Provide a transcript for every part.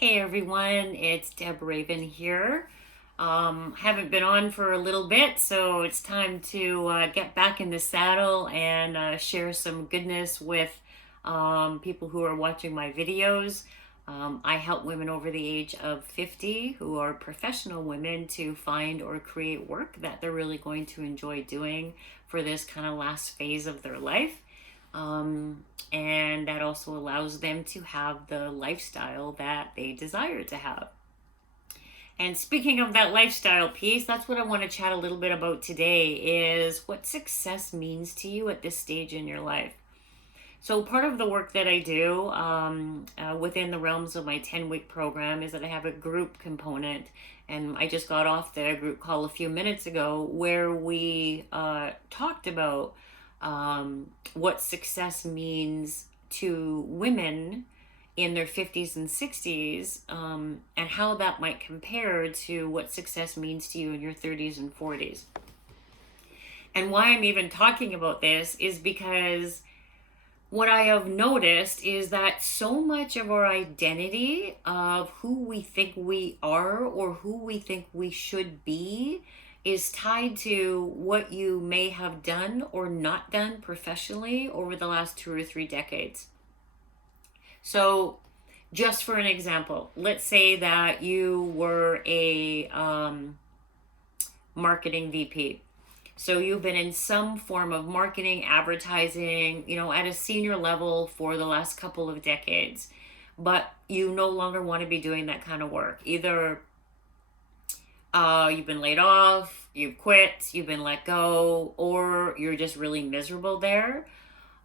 Hey everyone, it's Deb Raven here. Haven't been on for a little bit, so it's time to get back in the saddle and share some goodness with people who are watching my videos. I help women over the age of 50 who are professional women to find or create work that they're really going to enjoy doing for this kind of last phase of their life. And that also allows them to have the lifestyle that they desire to have. And speaking of that lifestyle piece, that's what I want to chat a little bit about today is what success means to you at this stage in your life. So part of the work that I do within the realms of my 10-week program is that I have a group component. And I just got off the group call a few minutes ago where we talked about what success means to women in their 50s and 60s, and how that might compare to what success means to you in your 30s and 40s. And why I'm even talking about this is because what I have noticed is that so much of our identity of who we think we are or who we think we should be is tied to what you may have done or not done professionally over the last 2 or 3 decades. So, just for an example, let's say that you were a marketing VP. So you've been in some form of marketing, advertising, at a senior level for the last couple of decades, but you no longer want to be doing that kind of work. Either you've been laid off, you've quit, you've been let go, or you're just really miserable there.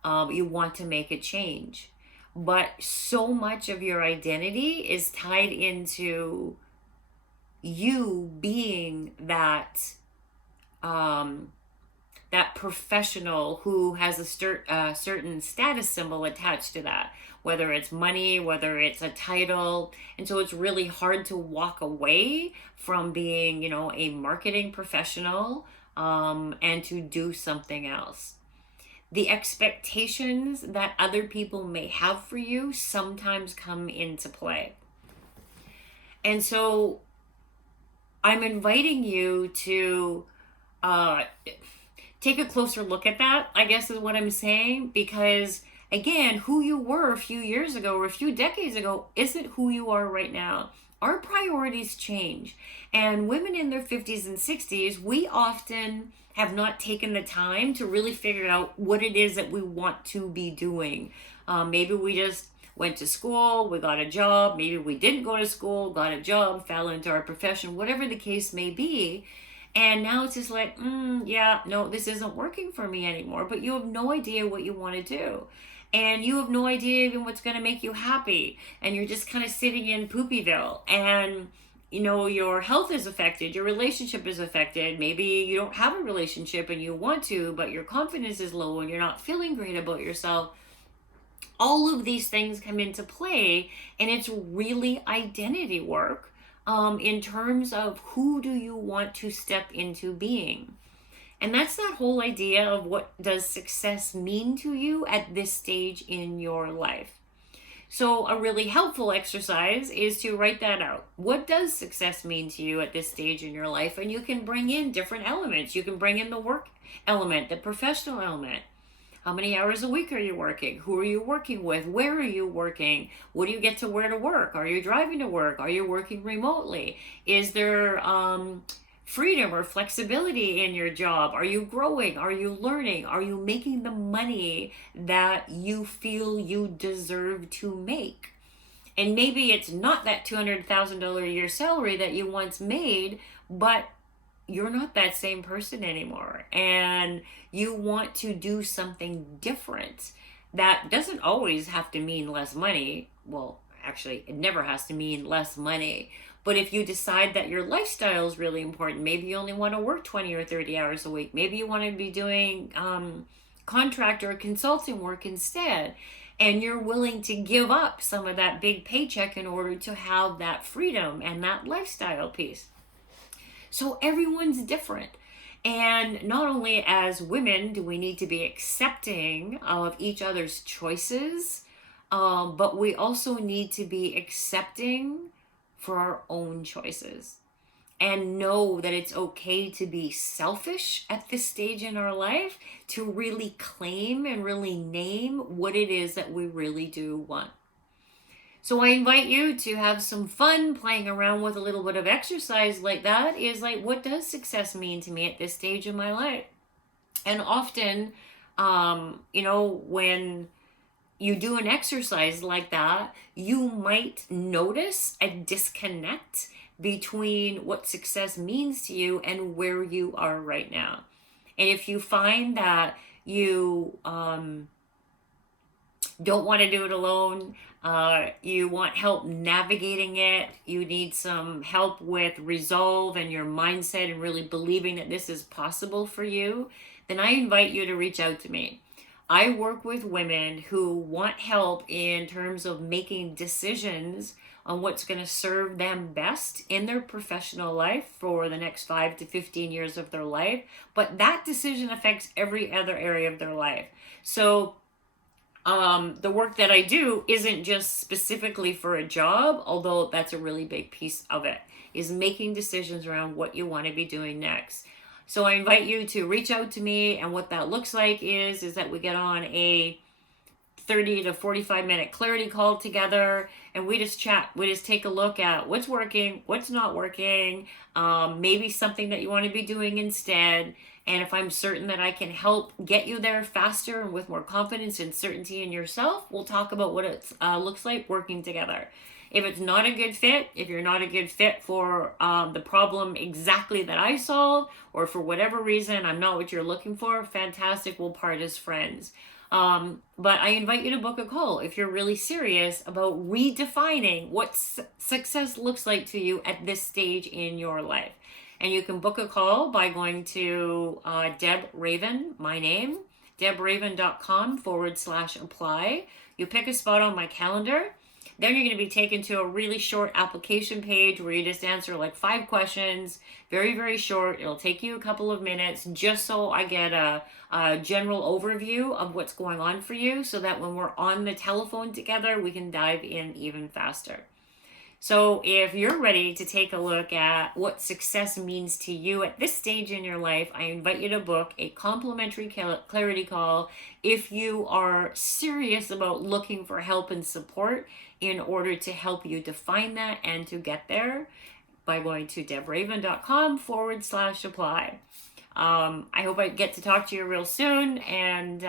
You want to make a change. But so much of your identity is tied into you being that that professional who has a certain status symbol attached to that, whether it's money, whether it's a title. And so it's really hard to walk away from being, a marketing professional, and to do something else. The expectations that other people may have for you sometimes come into play. And so I'm inviting you to take a closer look at that, I guess is what I'm saying, because again, who you were a few years ago or a few decades ago isn't who you are right now. Our priorities change. And women in their 50s and 60s, we often have not taken the time to really figure out what it is that we want to be doing. Maybe we just went to school, we got a job, maybe we didn't go to school, got a job, fell into our profession, whatever the case may be. And now it's just like, yeah, no, this isn't working for me anymore. But you have no idea what you want to do. And you have no idea even what's going to make you happy. And you're just kind of sitting in Poopyville. And, your health is affected. Your relationship is affected. Maybe you don't have a relationship and you want to, but your confidence is low and you're not feeling great about yourself. All of these things come into play. And it's really identity work. In terms of who do you want to step into being. And that's that whole idea of what does success mean to you at this stage in your life. So a really helpful exercise is to write that out. What does success mean to you at this stage in your life? And you can bring in different elements. You can bring in the work element, the professional element. How many hours a week are you working? Who are you working with? Where are you working? What do you get to wear to work? Are you driving to work? Are you working remotely? Is there freedom or flexibility in your job? Are you growing? Are you learning? Are you making the money that you feel you deserve to make? And maybe it's not that $200,000 a year salary that you once made, but you're not that same person anymore, and you want to do something different. That doesn't always have to mean less money. Well, actually, it never has to mean less money. But if you decide that your lifestyle is really important, maybe you only want to work 20 or 30 hours a week. Maybe you want to be doing contract or consulting work instead. And you're willing to give up some of that big paycheck in order to have that freedom and that lifestyle piece. So everyone's different. And not only as women do we need to be accepting of each other's choices, but we also need to be accepting for our own choices and know that it's okay to be selfish at this stage in our life, to really claim and really name what it is that we really do want. So I invite you to have some fun playing around with a little bit of exercise like that. Is like, what does success mean to me at this stage of my life? And often, when you do an exercise like that, you might notice a disconnect between what success means to you and where you are right now. And if you find that you don't want to do it alone, you want help navigating it, you need some help with resolve and your mindset and really believing that this is possible for you, then I invite you to reach out to me. I work with women who want help in terms of making decisions on what's going to serve them best in their professional life for the next 5 to 15 years of their life. But that decision affects every other area of their life. So the work that I do isn't just specifically for a job, although that's a really big piece of it, is making decisions around what you want to be doing next. So I invite you to reach out to me, and what that looks like is that we get on a 30 to 45 minute clarity call together, and we just chat. We just take a look at what's working, what's not working, maybe something that you want to be doing instead. And if I'm certain that I can help get you there faster and with more confidence and certainty in yourself, we'll talk about what it looks like working together. If it's not a good fit, if you're not a good fit for the problem exactly that I solve, or for whatever reason I'm not what you're looking for, fantastic, we'll part as friends. But I invite you to book a call if you're really serious about redefining what success looks like to you at this stage in your life. And you can book a call by going to Deb Raven, my name, debraven.com/apply. You pick a spot on my calendar. Then you're going to be taken to a really short application page where you just answer like 5 questions, very, very short. It'll take you a couple of minutes just so I get a general overview of what's going on for you, so that when we're on the telephone together, we can dive in even faster. So if you're ready to take a look at what success means to you at this stage in your life, I invite you to book a complimentary clarity call if you are serious about looking for help and support in order to help you define that and to get there, by going to debraven.com/apply. I hope I get to talk to you real soon, and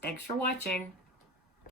thanks for watching.